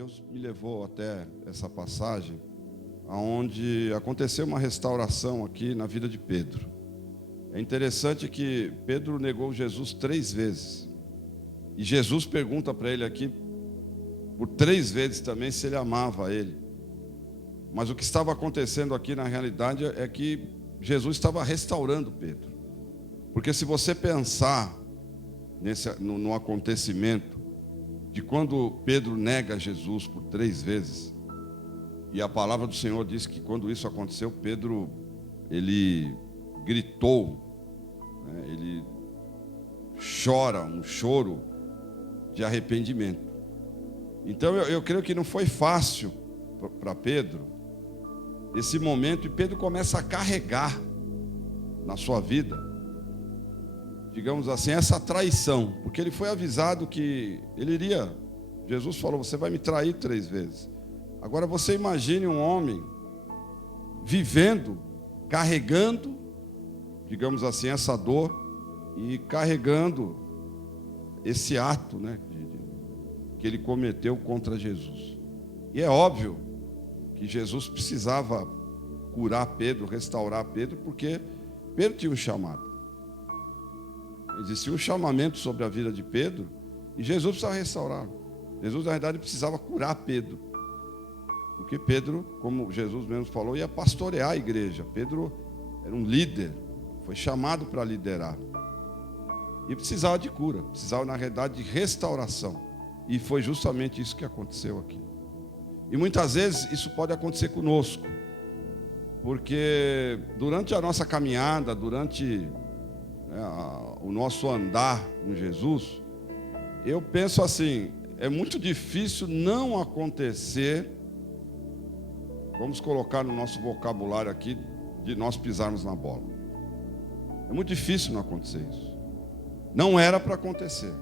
Deus me levou até essa passagem, onde aconteceu uma restauração aqui na vida de Pedro. É interessante que Pedro negou Jesus 3 vezes. E Jesus pergunta para ele aqui, por 3 vezes também, se ele amava ele. Mas o que estava acontecendo aqui na realidade é que Jesus estava restaurando Pedro. Porque se você pensar no acontecimento de quando Pedro nega Jesus por 3 vezes, e a palavra do Senhor diz que quando isso aconteceu, Pedro, ele gritou, né? Ele chora, um choro de arrependimento. Então eu creio que não foi fácil para Pedro esse momento, e Pedro começa a carregar na sua vida, digamos assim, essa traição, porque ele foi avisado que ele iria. Jesus falou: você vai me trair 3 vezes. Agora você imagine um homem vivendo, carregando, digamos assim, essa dor e carregando esse ato, né, que ele cometeu contra Jesus. E é óbvio que Jesus precisava curar Pedro, restaurar Pedro, porque Pedro tinha um chamado. Existia um chamamento sobre a vida de Pedro e Jesus precisava restaurar. Jesus, na verdade, precisava curar Pedro, porque Pedro, como Jesus mesmo falou, ia pastorear a igreja. Pedro era um líder, foi chamado para liderar e precisava de cura, precisava, na realidade, de restauração. E foi justamente isso que aconteceu aqui. E muitas vezes isso pode acontecer conosco, porque durante a nossa caminhada, durante o nosso andar com Jesus, eu penso assim, é muito difícil não acontecer, vamos colocar no nosso vocabulário aqui, de nós pisarmos na bola. É muito difícil não acontecer isso. Não era para acontecer,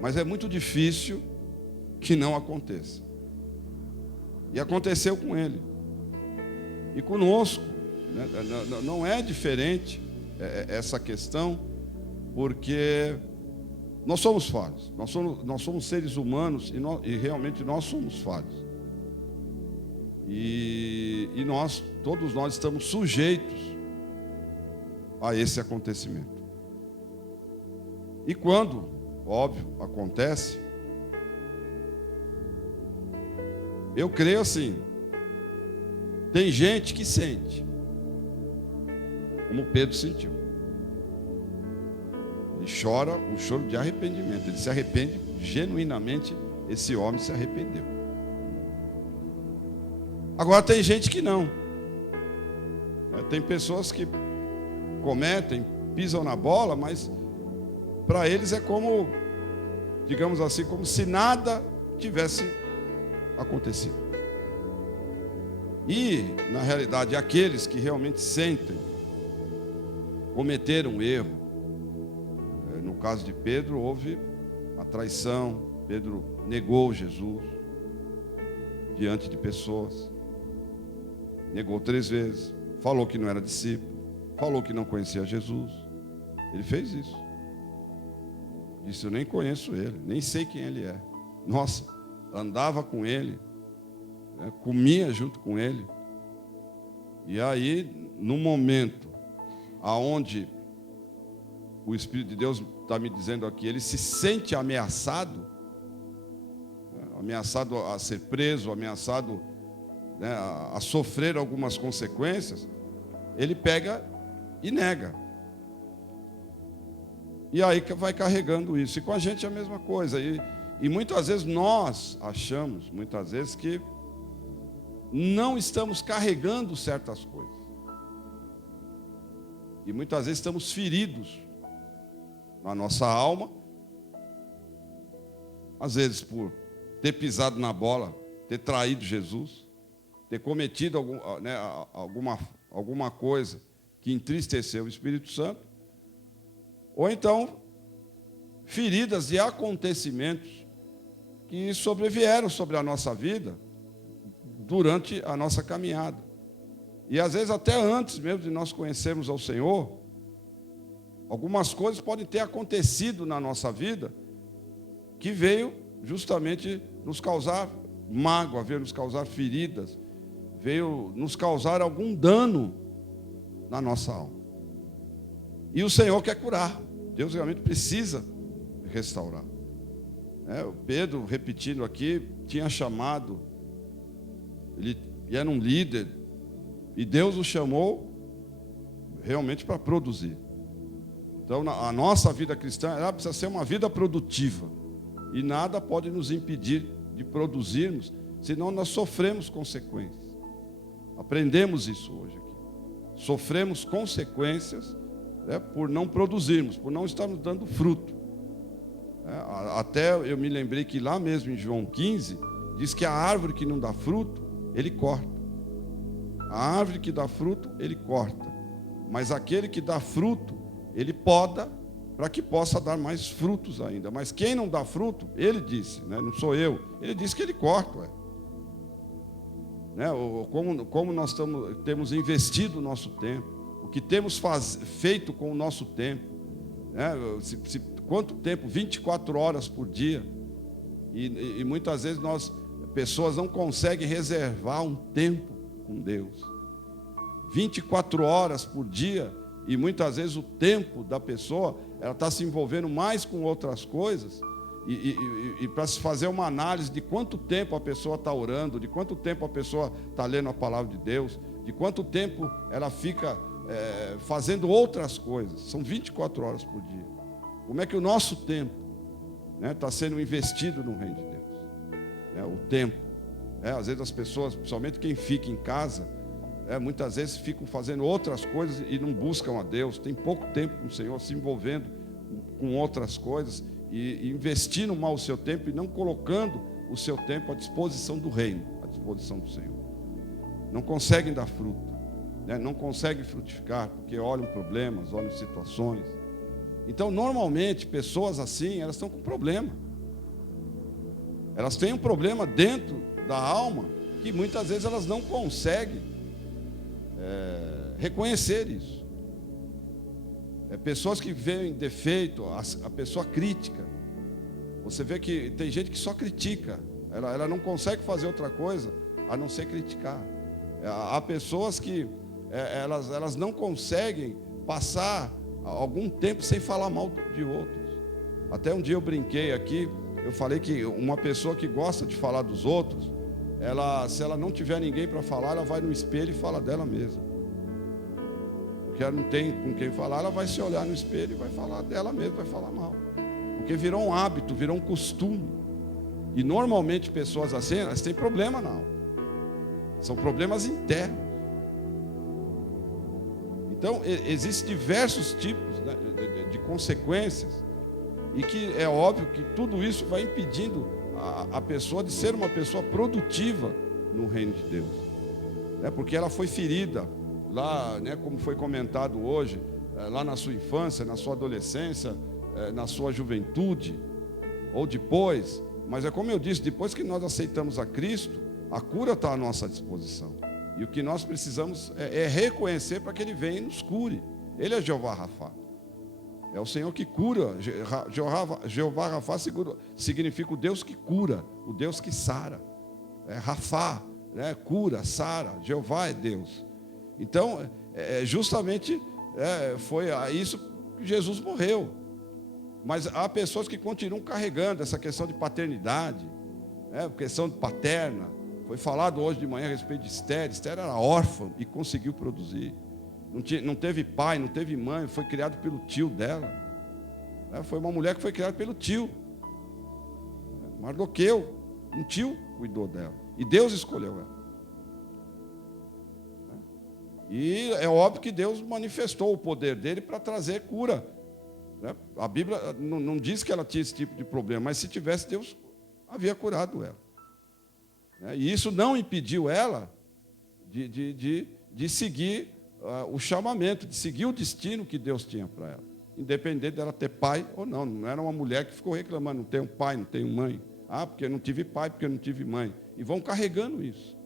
mas é muito difícil que não aconteça. E aconteceu com ele. E conosco, né? Não é diferente essa questão, porque nós somos falhos. Nós somos seres humanos e realmente nós somos falhos. E todos nós estamos sujeitos a esse acontecimento. E quando, óbvio, acontece, eu creio assim, tem gente que sente, como Pedro sentiu. Ele chora um choro de arrependimento, ele se arrepende genuinamente, esse homem se arrependeu. Agora tem gente que não. Tem pessoas que cometem, pisam na bola, mas para eles é como, digamos assim, como se nada tivesse acontecido. E, na realidade, aqueles que realmente sentem, cometeram um erro. No caso de Pedro, houve a traição. Pedro negou Jesus diante de pessoas. Negou 3 vezes. Falou que não era discípulo. Falou que não conhecia Jesus. Ele fez isso. Disse: eu nem conheço ele, nem sei quem ele é. Nossa, andava com ele, né, comia junto com ele. E aí, no momento aonde o Espírito de Deus está me dizendo aqui, ele se sente ameaçado, né, ameaçado a ser preso, ameaçado, né, a sofrer algumas consequências, ele pega e nega. E aí vai carregando isso. E com a gente é a mesma coisa. E muitas vezes nós achamos, muitas vezes, que não estamos carregando certas coisas. E muitas vezes estamos feridos na nossa alma, às vezes por ter pisado na bola, ter traído Jesus, ter cometido alguma coisa que entristeceu o Espírito Santo, ou então feridas de acontecimentos que sobrevieram sobre a nossa vida durante a nossa caminhada. E às vezes até antes mesmo de nós conhecermos ao Senhor, algumas coisas podem ter acontecido na nossa vida que veio justamente nos causar mágoa, veio nos causar feridas, veio nos causar algum dano na nossa alma. E o Senhor quer curar. Deus realmente precisa restaurar. O Pedro, repetindo aqui, tinha chamado, ele era um líder, e Deus o chamou realmente para produzir. Então, a nossa vida cristã, ela precisa ser uma vida produtiva. E nada pode nos impedir de produzirmos, senão nós sofremos consequências. Aprendemos isso hoje aqui. Sofremos consequências, por não produzirmos, por não estarmos dando fruto. Até eu me lembrei que lá mesmo em João 15, diz que a árvore que não dá fruto, ele corta. A árvore que dá fruto, ele corta. Mas aquele que dá fruto, ele poda para que possa dar mais frutos ainda. Mas quem não dá fruto, ele disse, não sou eu, ele disse que ele corta. Como nós temos investido o nosso tempo, o que temos feito com o nosso tempo. Quanto tempo? 24 horas por dia. E muitas vezes pessoas não conseguem reservar um tempo com Deus. 24 horas por dia, e muitas vezes o tempo da pessoa, ela está se envolvendo mais com outras coisas, e para se fazer uma análise de quanto tempo a pessoa está orando, de quanto tempo a pessoa está lendo a palavra de Deus, de quanto tempo ela fica fazendo outras coisas. São 24 horas por dia. Como é que o nosso tempo está sendo investido no reino de Deus? O tempo. Às vezes as pessoas, principalmente quem fica em casa, muitas vezes ficam fazendo outras coisas e não buscam a Deus, tem pouco tempo com o Senhor, se envolvendo com outras coisas e investindo mal o seu tempo e não colocando o seu tempo à disposição do reino, à disposição do Senhor. Não conseguem dar fruto, não conseguem frutificar, porque olham problemas, olham situações. Então, normalmente, pessoas assim, elas estão com problema. Elas têm um problema dentro da alma que muitas vezes elas não conseguem reconhecer isso. Pessoas que veem defeito, a pessoa crítica. Você vê que tem gente que só critica, ela não consegue fazer outra coisa a não ser criticar. Há pessoas que elas não conseguem passar algum tempo sem falar mal de outros. Até um dia eu brinquei aqui, eu falei que uma pessoa que gosta de falar dos outros, se ela não tiver ninguém para falar, ela vai no espelho e fala dela mesma. Porque ela não tem com quem falar, ela vai se olhar no espelho e vai falar dela mesma, vai falar mal. Porque virou um hábito, virou um costume. E normalmente pessoas assim, elas têm problema na alma. São problemas internos. Então, existem diversos tipos de consequências, e que é óbvio que tudo isso vai impedindo a pessoa de ser uma pessoa produtiva no reino de Deus. Porque ela foi ferida lá, como foi comentado hoje, lá na sua infância, na sua adolescência, na sua juventude, ou depois. Mas como eu disse, depois que nós aceitamos a Cristo, a cura está à nossa disposição. E o que nós precisamos é reconhecer para que Ele venha e nos cure. Ele é Jeová Rafá. É o Senhor que cura. Jeová Rafá significa o Deus que cura, o Deus que sara. Rafá, cura, sara. Jeová é Deus. Então, justamente foi a isso que Jesus morreu. Mas há pessoas que continuam carregando essa questão de paternidade, questão de paterna. Foi falado hoje de manhã a respeito de Esther. Esther era órfã e conseguiu produzir. Não teve pai, não teve mãe, foi criado pelo tio dela. Foi uma mulher que foi criada pelo tio. Mardoqueu, um tio cuidou dela. E Deus escolheu ela. E é óbvio que Deus manifestou o poder dele para trazer cura. A Bíblia não diz que ela tinha esse tipo de problema, mas se tivesse, Deus havia curado ela. E isso não impediu ela de seguir o chamamento, de seguir o destino que Deus tinha para ela. Independente dela ter pai ou não. Não era uma mulher que ficou reclamando, não tenho pai, não tenho mãe. Porque eu não tive pai, porque eu não tive mãe. E vão carregando isso.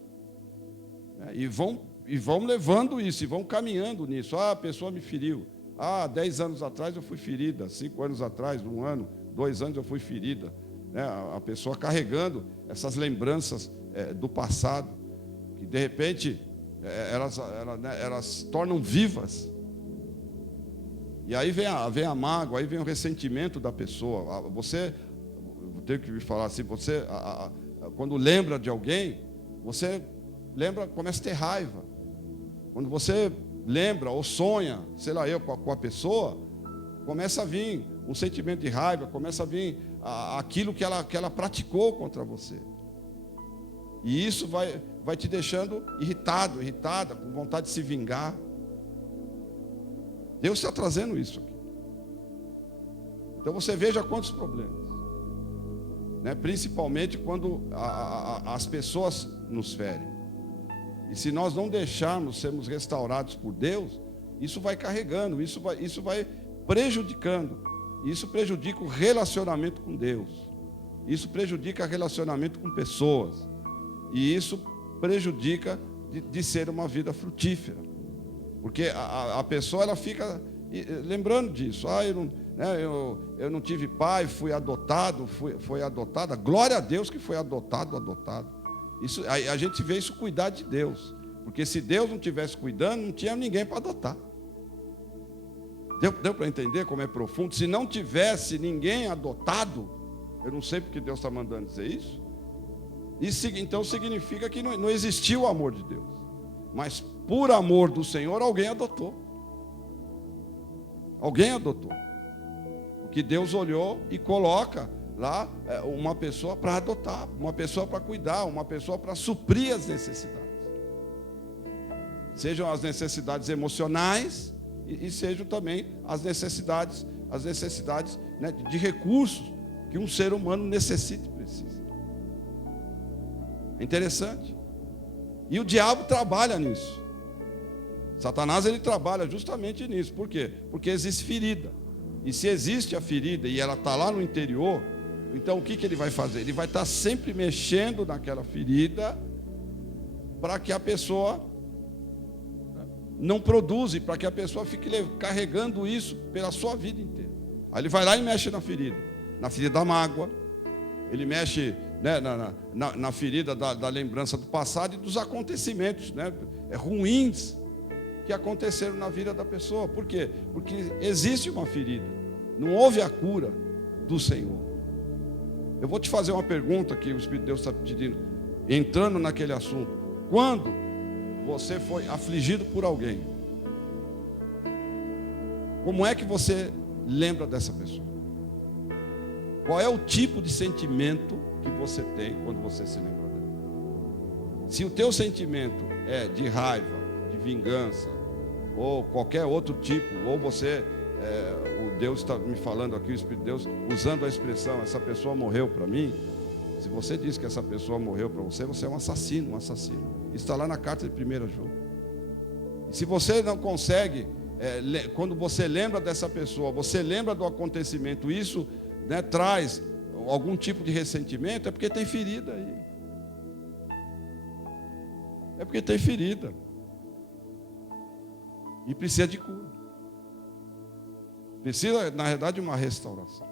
E vão levando isso, e vão caminhando nisso. A pessoa me feriu. 10 anos atrás eu fui ferida. 5 anos atrás, 1 ano, 2 anos eu fui ferida. né? A pessoa carregando essas lembranças do passado, que de repente elas tornam vivas. E aí vem a mágoa, aí vem o ressentimento da pessoa. Você, eu tenho que me falar assim, você, quando lembra de alguém, você lembra, começa a ter raiva. Quando você lembra ou sonha, sei lá eu, com a pessoa, começa a vir um sentimento de raiva, começa a vir aquilo que ela praticou contra você. E isso vai te deixando irritada, com vontade de se vingar. Deus está trazendo isso aqui. Então você veja quantos problemas, né? Principalmente quando as pessoas nos ferem. E se nós não deixarmos sermos restaurados por Deus, isso vai carregando, isso vai prejudicando. Isso prejudica o relacionamento com Deus. Isso prejudica o relacionamento com pessoas. E isso prejudica de ser uma vida frutífera. Porque a pessoa ela fica lembrando disso. Eu não tive pai, fui adotado, foi adotada. Glória a Deus que foi adotado. Isso, a gente vê isso cuidar de Deus. Porque se Deus não estivesse cuidando, não tinha ninguém para adotar. Deu para entender como é profundo? Se não tivesse ninguém adotado, eu não sei porque Deus está mandando dizer isso. Isso então significa que não existiu o amor de Deus. Mas por amor do Senhor, alguém adotou. Alguém adotou. Porque Deus olhou e coloca lá uma pessoa para adotar, uma pessoa para cuidar, uma pessoa para suprir as necessidades. Sejam as necessidades emocionais e sejam também as necessidades, né, de recursos que um ser humano necessita e precisa. É interessante. E o diabo trabalha nisso. Satanás ele trabalha justamente nisso. Por quê? Porque existe ferida. E se existe a ferida e ela está lá no interior, então o que ele vai fazer? Ele vai estar sempre mexendo naquela ferida para que a pessoa não produza, para que a pessoa fique carregando isso pela sua vida inteira. Aí ele vai lá e mexe na ferida da mágoa, ele mexe, né, na ferida da lembrança do passado e dos acontecimentos, né, ruins que aconteceram na vida da pessoa. Por quê? Porque existe uma ferida, não houve a cura do Senhor. Eu vou te fazer uma pergunta que o Espírito de Deus está pedindo, entrando naquele assunto. Quando você foi afligido por alguém, como é que você lembra dessa pessoa? Qual é o tipo de sentimento que você tem quando você se lembra dela? Se o teu sentimento é de raiva, de vingança, ou qualquer outro tipo, ou você, o Deus está me falando aqui, o Espírito de Deus, usando a expressão, essa pessoa morreu para mim. Se você diz que essa pessoa morreu para você, você é um assassino. Isso está lá na carta de 1 João. E se você não consegue, quando você lembra dessa pessoa, você lembra do acontecimento, isso, né, traz algum tipo de ressentimento, é porque tem ferida aí. É porque tem ferida. E precisa de cura. Precisa, na verdade, de uma restauração.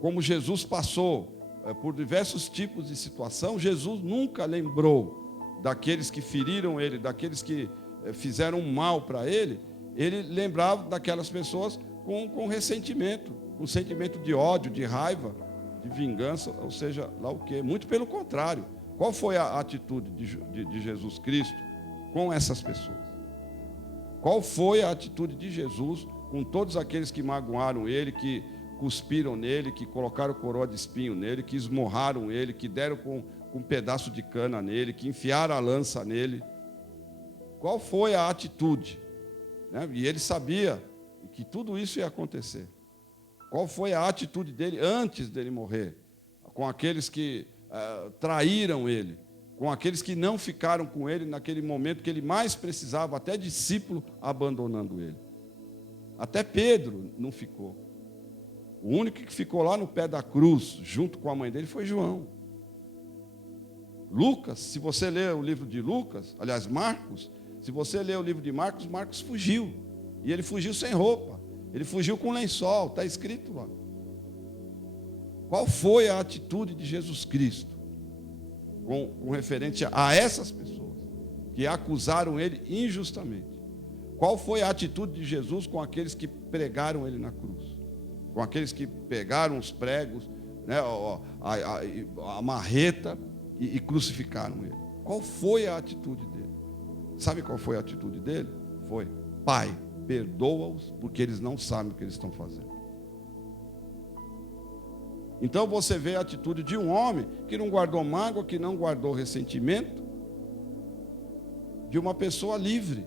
Como Jesus passou por diversos tipos de situação, Jesus nunca lembrou daqueles que feriram ele, daqueles que fizeram mal para ele. Ele lembrava daquelas pessoas com ressentimento, com sentimento de ódio, de raiva, de vingança, ou seja, lá o quê? Muito pelo contrário. Qual foi a atitude de Jesus Cristo com essas pessoas? Qual foi a atitude de Jesus com todos aqueles que magoaram ele, que cuspiram nele, que colocaram coroa de espinho nele, que esmurraram ele, que deram com um pedaço de cana nele, que enfiaram a lança nele? Qual foi a atitude? Né? E ele sabia que tudo isso ia acontecer. Qual foi a atitude dele antes dele morrer? Com aqueles que traíram ele, com aqueles que não ficaram com ele naquele momento que ele mais precisava, até discípulo abandonando ele. Até Pedro não ficou. O único que ficou lá no pé da cruz, junto com a mãe dele, foi João. Lucas, se você ler o livro de Lucas, aliás, Marcos, se você ler o livro de Marcos, Marcos fugiu. E ele fugiu sem roupa. Ele fugiu com lençol, está escrito lá. Qual foi a atitude de Jesus Cristo com referente a essas pessoas que acusaram ele injustamente? Qual foi a atitude de Jesus com aqueles que pregaram ele na cruz? Com aqueles que pegaram os pregos, né, a marreta e crucificaram ele? Qual foi a atitude dele? Sabe qual foi a atitude dele? Foi: Pai, perdoa-os, porque eles não sabem o que eles estão fazendo. Então você vê a atitude de um homem que não guardou mágoa, que não guardou ressentimento, de uma pessoa livre,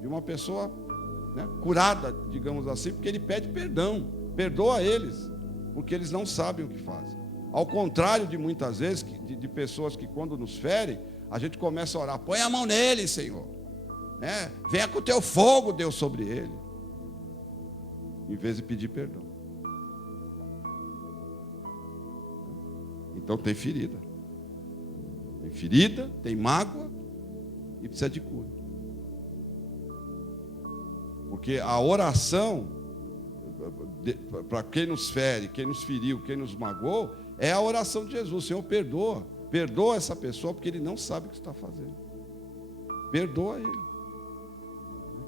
de uma pessoa, né, curada, digamos assim, porque ele pede perdão. Perdoa eles, porque eles não sabem o que fazem. Ao contrário de muitas vezes, de pessoas que quando nos ferem, a gente começa a orar: põe a mão nele, Senhor, né? Venha com o teu fogo, Deus, sobre ele, em vez de pedir perdão. Então tem ferida, tem mágoa e precisa de cura. Porque a oração, para quem nos fere, quem nos feriu, quem nos magoou, é a oração de Jesus: Senhor, perdoa essa pessoa, porque ele não sabe o que está fazendo. Perdoa ele.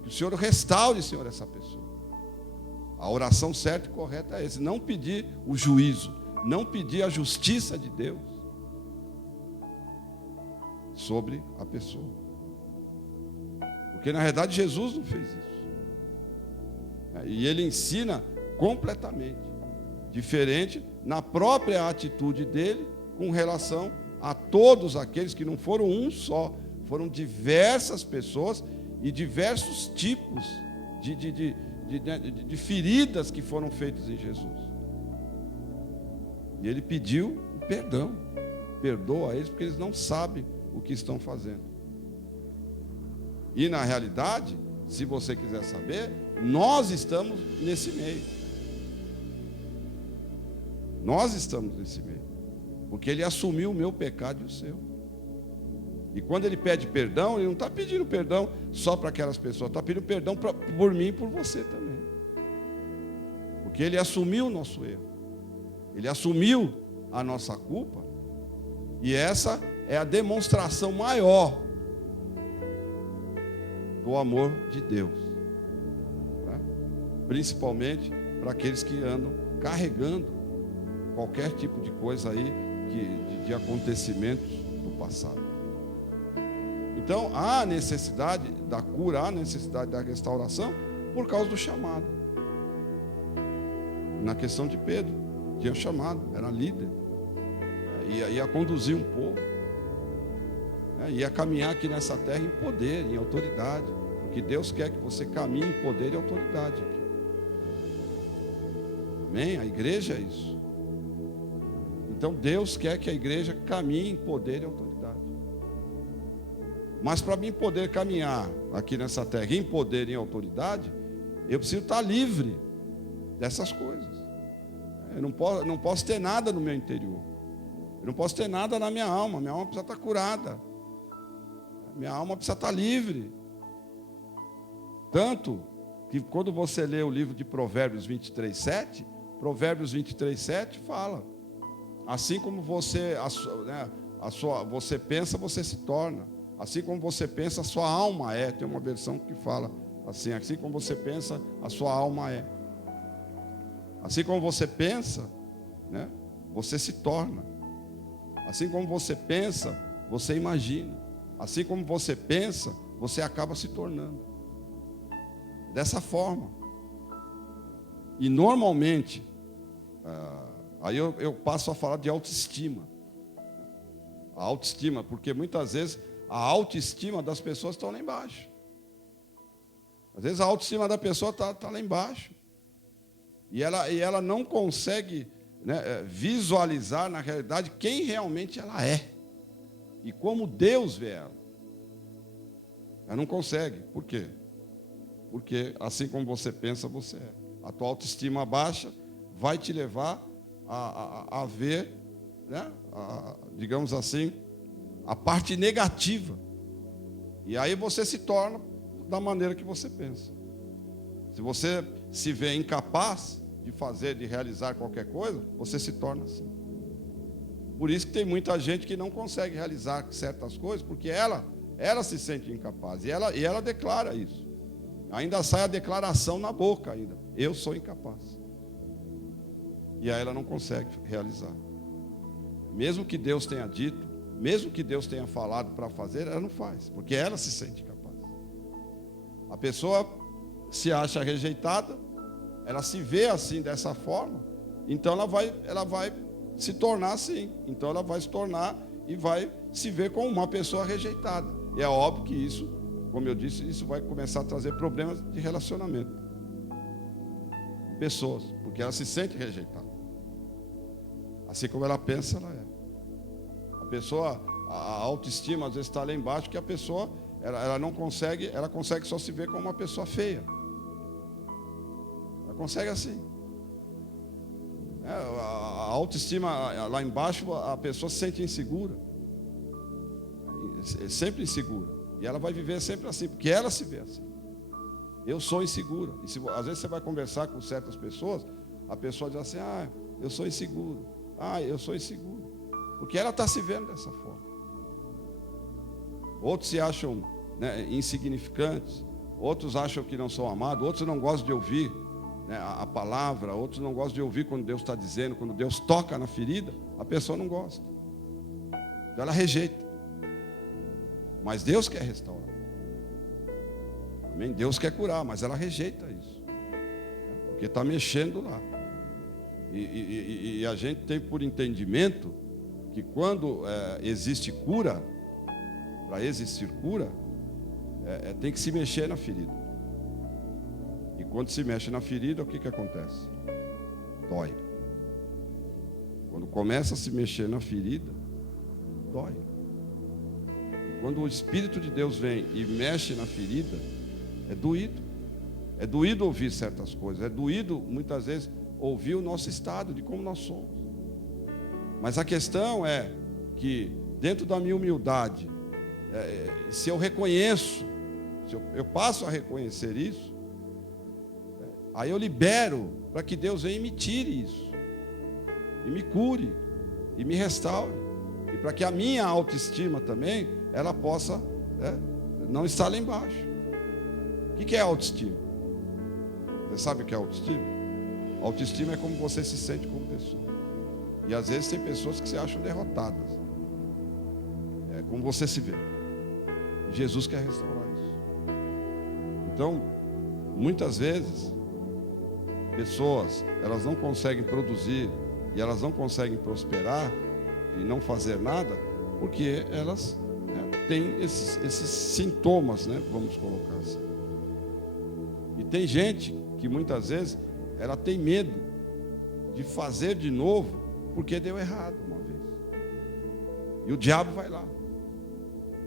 Que o Senhor restaure, Senhor, essa pessoa. A oração certa e correta é essa: não pedir o juízo, não pedir a justiça de Deus sobre a pessoa. Porque na verdade Jesus não fez isso. E ele ensina completamente diferente na própria atitude dele com relação a todos aqueles que não foram um só, foram diversas pessoas e diversos tipos de feridas que foram feitas em Jesus. E ele pediu o perdão. Perdoa eles, porque eles não sabem o que estão fazendo. E na realidade, se você quiser saber, nós estamos nesse meio. Nós estamos nesse meio. Porque ele assumiu o meu pecado e o seu. E quando ele pede perdão, ele não está pedindo perdão só para aquelas pessoas, está pedindo perdão por mim e por você também. Porque ele assumiu o nosso erro. Ele assumiu a nossa culpa. E essa é a demonstração maior do amor de Deus, né? Principalmente para aqueles que andam carregando qualquer tipo de coisa aí de acontecimentos do passado. Então há necessidade da cura, há necessidade da restauração por causa do chamado. Na questão de Pedro, tinha chamado, era líder, ia conduzir um povo, ia caminhar aqui nessa terra em poder, em autoridade, porque Deus quer que você caminhe em poder e autoridade aqui. Amém? A igreja é isso. Então Deus quer que a igreja caminhe em poder e autoridade. Mas para mim poder caminhar aqui nessa terra em poder e em autoridade, eu preciso estar livre dessas coisas. Eu não posso ter nada no meu interior. Eu não posso ter nada na minha alma. Minha alma precisa estar curada. Minha alma precisa estar livre. Tanto que quando você lê o livro de Provérbios 23:7, Provérbios 23:7 fala: assim como você pensa, você se torna. Assim como você pensa, a sua alma é. Tem uma versão que fala assim como você pensa, a sua alma é. Assim como você pensa, né, você se torna. Assim como você pensa, você imagina. Assim como você pensa, você acaba se tornando. Dessa forma. E normalmente, aí eu passo a falar de autoestima. A autoestima, porque muitas vezes a autoestima das pessoas está lá embaixo. Às vezes a autoestima da pessoa está lá embaixo. E ela não consegue, né, visualizar na realidade quem realmente ela é. E como Deus vê ela. Ela não consegue. Por quê? Porque assim como você pensa, você é. A tua autoestima baixa vai te levar a ver, né, digamos assim, a parte negativa. E aí você se torna da maneira que você pensa. Se você se vê incapaz de fazer, de realizar qualquer coisa, você se torna assim. Por isso que tem muita gente que não consegue realizar certas coisas, porque ela se sente incapaz. E ela declara isso. Ainda sai a declaração na boca ainda. Eu sou incapaz. E aí ela não consegue realizar. Mesmo que Deus tenha dito, mesmo que Deus tenha falado para fazer, ela não faz, porque ela se sente incapaz. A pessoa se acha rejeitada, ela se vê assim, dessa forma, então ela vai se tornar assim. Então ela vai se tornar e vai se ver como uma pessoa rejeitada. E é óbvio que isso, como eu disse, isso vai começar a trazer problemas de relacionamento. Pessoas, porque ela se sente rejeitada. Assim como ela pensa, ela é. A pessoa, a autoestima às vezes está lá embaixo, que a pessoa, ela não consegue, ela consegue só se ver como uma pessoa feia. Ela consegue assim. A autoestima lá embaixo, a pessoa se sente insegura. Sempre insegura. E ela vai viver sempre assim, porque ela se vê assim. Eu sou insegura. E às vezes você vai conversar com certas pessoas, a pessoa diz assim, eu sou inseguro. Eu sou inseguro. Porque ela está se vendo dessa forma. Outros se acham, né, insignificantes. Outros acham que não são amados. Outros não gostam de ouvir, né, a palavra. Outros não gostam de ouvir quando Deus está dizendo. Quando Deus toca na ferida, a pessoa não gosta. Então ela rejeita. Mas Deus quer restaurar. Amém? Deus quer curar, mas ela rejeita isso. Porque está mexendo lá. E a gente tem por entendimento que quando existe cura, para existir cura, tem que se mexer na ferida. E quando se mexe na ferida, o que acontece? Dói. Quando começa a se mexer na ferida, dói. Quando o Espírito de Deus vem e mexe na ferida, é doído. É doído ouvir certas coisas. É doído, muitas vezes, ouvir o nosso estado, de como nós somos. Mas a questão é que, dentro da minha humildade, se eu reconheço, se eu passo a reconhecer isso, aí eu libero para que Deus venha e me tire isso, e me cure, e me restaure, e para que a minha autoestima também, ela possa não estar lá embaixo. O que é autoestima? Você sabe o que é autoestima? Autoestima é como você se sente como pessoa. E às vezes tem pessoas que se acham derrotadas. É como você se vê. E Jesus quer restaurar isso. Então, muitas vezes, pessoas, elas não conseguem produzir e elas não conseguem prosperar e não fazer nada, porque elas têm esses sintomas, né? Vamos colocar assim. E tem gente que muitas vezes ela tem medo de fazer de novo porque deu errado uma vez. E o diabo vai lá.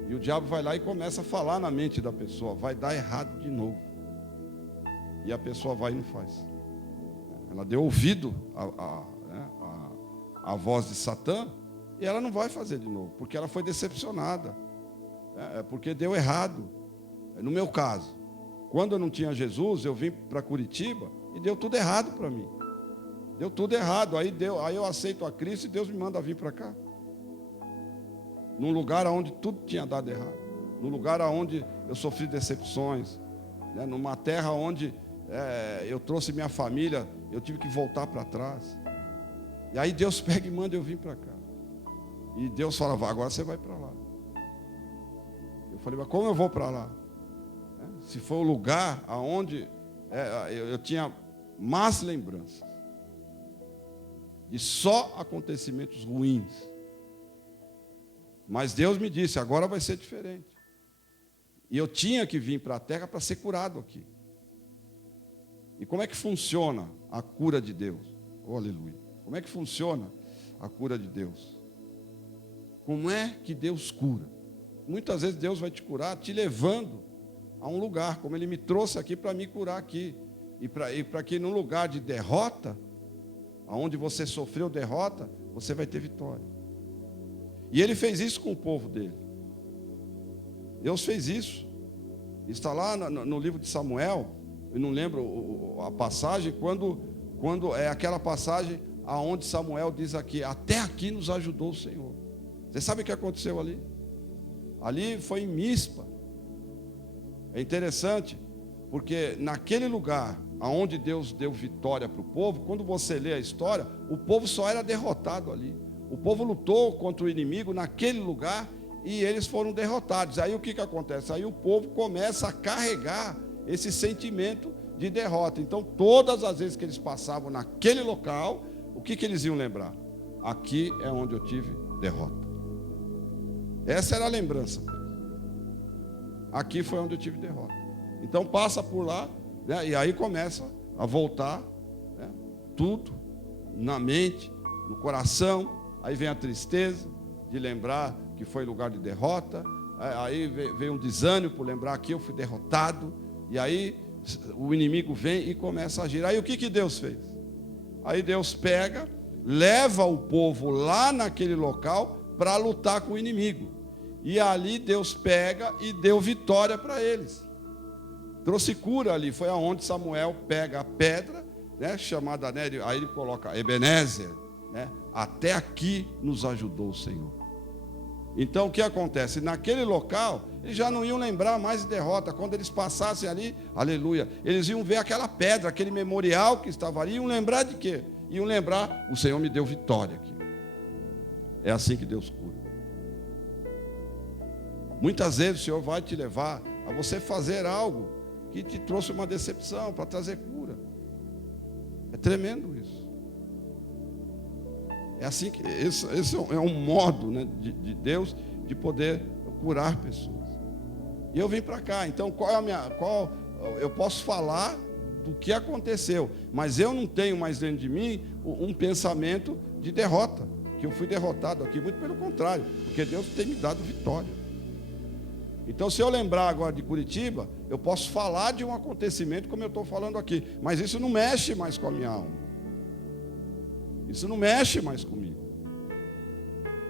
E o diabo vai lá e começa a falar na mente da pessoa, vai dar errado de novo. E a pessoa vai e não faz. Ela deu ouvido à voz de Satã e ela não vai fazer de novo, porque ela foi decepcionada. Porque deu errado. No meu caso, quando eu não tinha Jesus, eu vim para Curitiba e deu tudo errado para mim. Deu tudo errado. Aí eu aceito a Cristo e Deus me manda vir para cá. Num lugar onde tudo tinha dado errado. Num lugar onde eu sofri decepções. Né? Numa terra onde eu trouxe minha família, eu tive que voltar para trás. E aí Deus pega e manda eu vir para cá. E Deus fala, agora você vai para lá. Eu falei, mas como eu vou para lá? Se foi o lugar onde eu tinha más lembranças. De só acontecimentos ruins. Mas Deus me disse, agora vai ser diferente. E eu tinha que vir para a terra para ser curado aqui. E como é que funciona a cura de Deus? Oh, aleluia. Como é que funciona a cura de Deus? Como é que Deus cura? Muitas vezes Deus vai te curar te levando a um lugar, como Ele me trouxe aqui para me curar aqui. E para que num lugar de derrota, onde você sofreu derrota, você vai ter vitória. E Ele fez isso com o povo dele. Deus fez isso. Está lá no livro de Samuel, eu não lembro a passagem, quando quando é aquela passagem aonde Samuel diz aqui: até aqui nos ajudou o Senhor. Você sabe o que aconteceu ali? Ali foi em Mispa. É interessante, porque naquele lugar aonde Deus deu vitória para o povo, quando você lê a história, o povo só era derrotado ali. O povo lutou contra o inimigo naquele lugar e eles foram derrotados. Aí o que acontece? Aí o povo começa a carregar esse sentimento de derrota. Então, todas as vezes que eles passavam naquele local, o que eles iam lembrar? Aqui é onde eu tive derrota. Essa era a lembrança. Aqui foi onde eu tive derrota. Então passa por lá, né, e aí começa a voltar, né, tudo na mente, no coração. Aí vem a tristeza de lembrar que foi lugar de derrota. Aí vem um desânimo por lembrar que eu fui derrotado. E aí o inimigo vem e começa a agir. Aí o que Deus fez? Aí Deus pega, leva o povo lá naquele local para lutar com o inimigo. E ali Deus pega e deu vitória para eles. Trouxe cura ali. Foi aonde Samuel pega a pedra, né, chamada, né, aí ele coloca Ebenezer, né, até aqui nos ajudou o Senhor. Então o que acontece? Naquele local, eles já não iam lembrar mais de derrota. Quando eles passassem ali, aleluia, eles iam ver aquela pedra, aquele memorial que estava ali, iam lembrar de quê? Iam lembrar: o Senhor me deu vitória aqui. É assim que Deus cura. Muitas vezes o Senhor vai te levar a você fazer algo que te trouxe uma decepção, para trazer cura. É tremendo isso. É assim que esse é um modo, né, de Deus de poder curar pessoas. E eu vim para cá. Então eu posso falar do que aconteceu, mas eu não tenho mais dentro de mim um pensamento de derrota, que eu fui derrotado aqui. Muito pelo contrário, porque Deus tem me dado vitória. Então, se eu lembrar agora de Curitiba, eu posso falar de um acontecimento como eu estou falando aqui, mas isso não mexe mais com a minha alma. Isso não mexe mais comigo.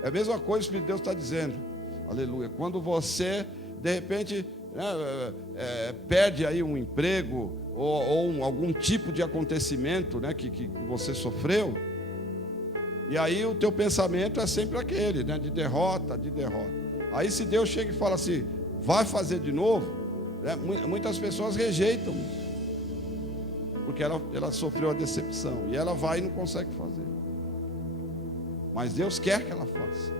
É a mesma coisa que o Espírito de Deus está dizendo. Aleluia. Quando você, de repente, perde aí um emprego ou algum tipo de acontecimento, né, que você sofreu, e aí o teu pensamento é sempre aquele, né, de derrota, de derrota. Aí se Deus chega e fala assim: vai fazer de novo, né, muitas pessoas rejeitam isso, porque ela sofreu a decepção, e ela vai e não consegue fazer. Mas Deus quer que ela faça,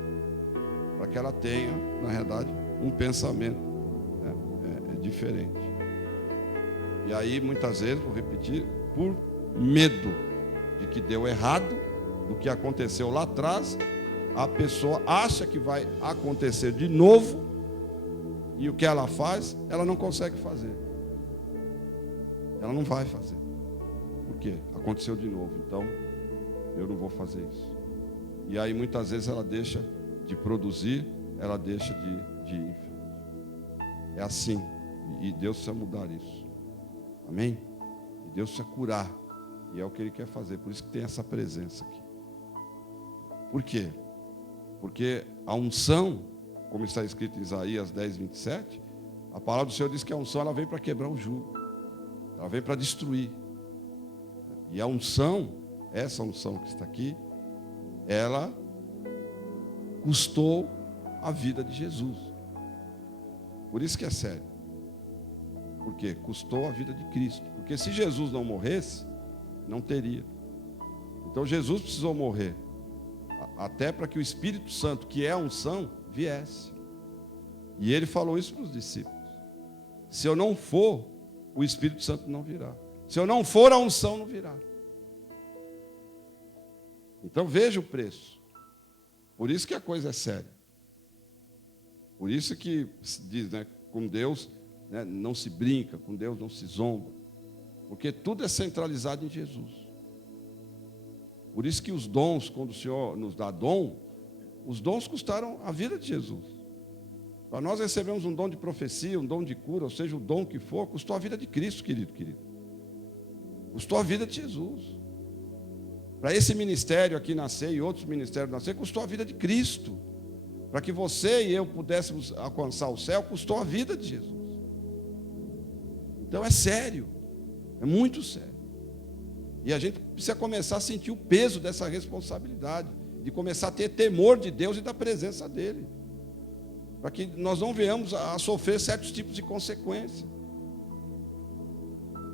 para que ela tenha, na verdade, um pensamento, né, diferente. E aí, muitas vezes, vou repetir, por medo de que deu errado, do que aconteceu lá atrás, a pessoa acha que vai acontecer de novo, e o que ela faz, ela não consegue fazer. Ela não vai fazer. Por quê? Aconteceu de novo, então eu não vou fazer isso. E aí muitas vezes ela deixa de produzir, ela deixa de ir em frente. É assim. E Deus precisa mudar isso. Amém? E Deus precisa curar. E é o que Ele quer fazer. Por isso que tem essa presença aqui. Por quê? Porque a unção, como está escrito em Isaías 10, 27, a palavra do Senhor diz que a unção ela vem para quebrar o jugo. Ela vem para destruir. E a unção, essa unção que está aqui, ela custou a vida de Jesus. Por isso que é sério. Por quê? Custou a vida de Cristo. Porque se Jesus não morresse, não teria. Então Jesus precisou morrer, até para que o Espírito Santo, que é a unção, viesse. E ele falou isso para os discípulos: se eu não for, o Espírito Santo não virá. Se eu não for, a unção não virá. Então veja o preço. Por isso que a coisa é séria. Por isso que se diz, né, com Deus, né, não se brinca, com Deus não se zomba. Porque tudo é centralizado em Jesus. Por isso que os dons, quando o Senhor nos dá dom, os dons custaram a vida de Jesus. Para nós recebemos um dom de profecia, um dom de cura, ou seja, o dom que for, custou a vida de Cristo, querido. Custou a vida de Jesus. Para esse ministério aqui nascer e outros ministérios nascer, custou a vida de Cristo. Para que você e eu pudéssemos alcançar o céu, custou a vida de Jesus. Então é sério, é muito sério. E a gente precisa começar a sentir o peso dessa responsabilidade, de começar a ter temor de Deus e da presença dEle, para que nós não venhamos a sofrer certos tipos de consequências.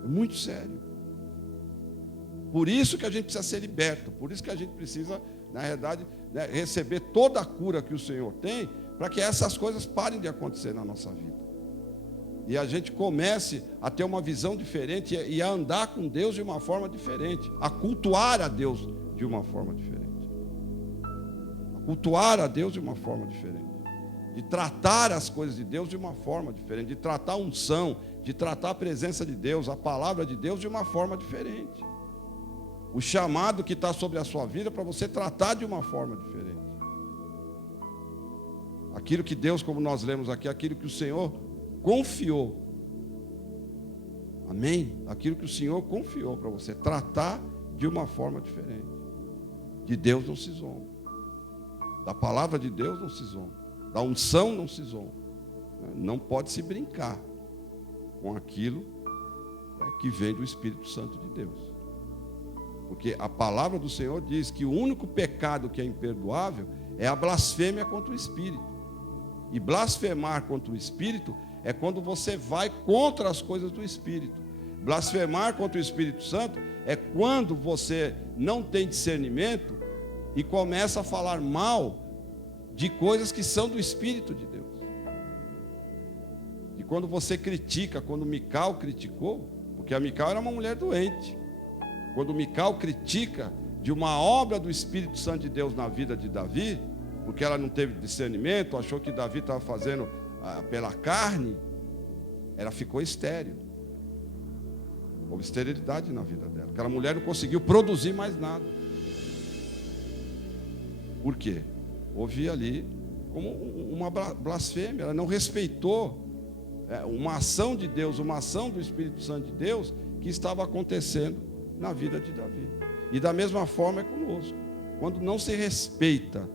É muito sério. Por isso que a gente precisa ser liberto, por isso que a gente precisa, na realidade, né, receber toda a cura que o Senhor tem, para que essas coisas parem de acontecer na nossa vida. E a gente comece a ter uma visão diferente e a andar com Deus de uma forma diferente, a cultuar a Deus de uma forma diferente. A cultuar a Deus de uma forma diferente. De tratar as coisas de Deus de uma forma diferente, de tratar a unção, de tratar a presença de Deus, a palavra de Deus de uma forma diferente. O chamado que está sobre a sua vida é para você tratar de uma forma diferente. Aquilo que Deus, como nós lemos aqui, aquilo que o Senhor confiou. Amém? Aquilo que o Senhor confiou para você tratar de uma forma diferente. De Deus não se zomba. Da palavra de Deus não se zomba. Da unção não se zomba. Não pode se brincar com aquilo que vem do Espírito Santo de Deus. Porque a palavra do Senhor diz que o único pecado que é imperdoável é a blasfêmia contra o Espírito. E blasfemar contra o Espírito é quando você vai contra as coisas do Espírito. Blasfemar contra o Espírito Santo é quando você não tem discernimento e começa a falar mal de coisas que são do Espírito de Deus. E quando você critica, quando Mical criticou, porque a Mical era uma mulher doente. Quando Mical critica de uma obra do Espírito Santo de Deus na vida de Davi, porque ela não teve discernimento, achou que Davi estava fazendo pela carne, ela ficou estéril. Houve esterilidade na vida dela. Aquela mulher não conseguiu produzir mais nada. Por quê? Houve ali como uma blasfêmia. Ela não respeitou uma ação de Deus, uma ação do Espírito Santo de Deus que estava acontecendo na vida de Davi. E da mesma forma é conosco. Quando não se respeita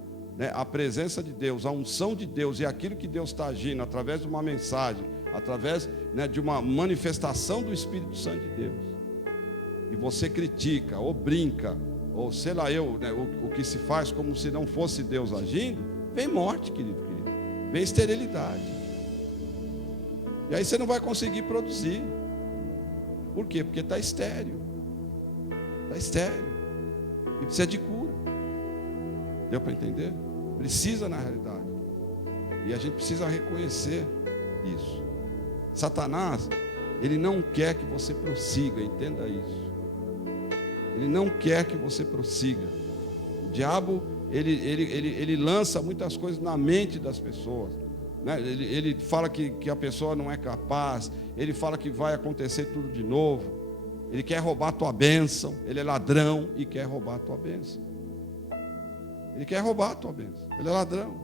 a presença de Deus, a unção de Deus e aquilo que Deus está agindo através de uma mensagem, através de uma manifestação do Espírito Santo de Deus, e você critica ou brinca, ou sei lá o que se faz como se não fosse Deus agindo, vem morte, querido, vem esterilidade. E aí você não vai conseguir produzir. Por quê? Porque está estéril. Está estéril. E precisa de cura. Deu para entender? Precisa na realidade. E a gente precisa reconhecer isso. Satanás, ele não quer que você prossiga, entenda isso. Ele não quer que você prossiga. O diabo, ele lança muitas coisas na mente das pessoas. Né? Ele fala que a pessoa não é capaz. Ele fala que vai acontecer tudo de novo. Ele quer roubar a tua bênção. Ele é ladrão e quer roubar a tua bênção. Ele quer roubar a tua bênção. Ele é ladrão.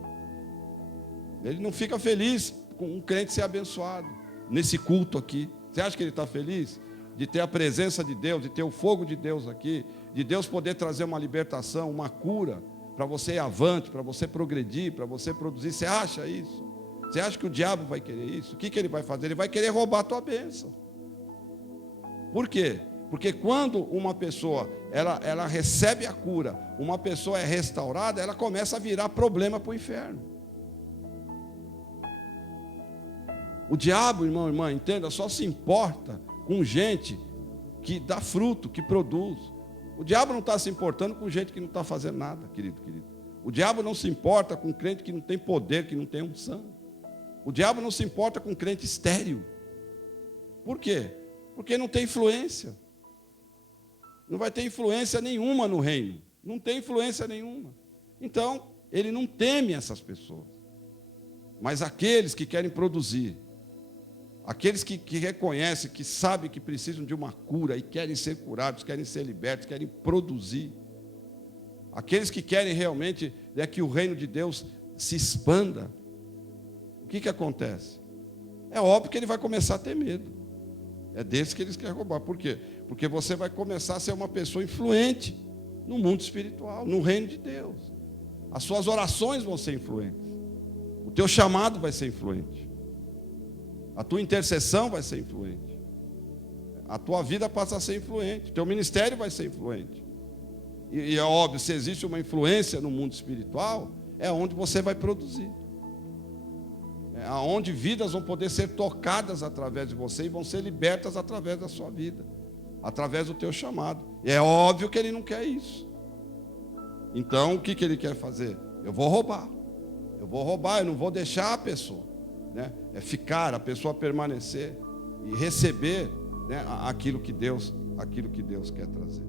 Ele não fica feliz com um crente ser abençoado nesse culto aqui. Você acha que ele está feliz de ter a presença de Deus, de ter o fogo de Deus aqui, de Deus poder trazer uma libertação, uma cura, para você ir avante, para você progredir, para você produzir? Você acha isso? Você acha que o diabo vai querer isso? O que ele vai fazer? Ele vai querer roubar a tua bênção. Por quê? Porque quando uma pessoa ela recebe a cura, uma pessoa é restaurada, ela começa a virar problema para o inferno. O diabo, irmão e irmã, entenda, só se importa com gente que dá fruto, que produz. O diabo não está se importando com gente que não está fazendo nada, querido. O diabo não se importa com crente que não tem poder, que não tem unção. O diabo não se importa com crente estéril. Por quê? Porque não tem influência. Não vai ter influência nenhuma no reino. Não tem influência nenhuma. Então, ele não teme essas pessoas. Mas aqueles que querem produzir, aqueles que reconhecem, que sabem que precisam de uma cura e querem ser curados, querem ser libertos, querem produzir. Aqueles que querem realmente que o reino de Deus se expanda. O que acontece? É óbvio que ele vai começar a ter medo. É desse que eles querem roubar. Por quê? Porque você vai começar a ser uma pessoa influente no mundo espiritual, no reino de Deus. As suas orações vão ser influentes. O teu chamado vai ser influente. A tua intercessão vai ser influente. a tua vida passa a ser influente, teu ministério vai ser influente. E é óbvio, se existe uma influência no mundo espiritual, é onde você vai produzir. É onde vidas vão poder ser tocadas através de você e vão ser libertas através da sua vida, através do teu chamado. E é óbvio que ele não quer isso. Então, o que ele quer fazer? Eu vou roubar, eu não vou deixar a pessoa, né? É ficar, a pessoa permanecer e receber, né, aquilo que Deus quer trazer.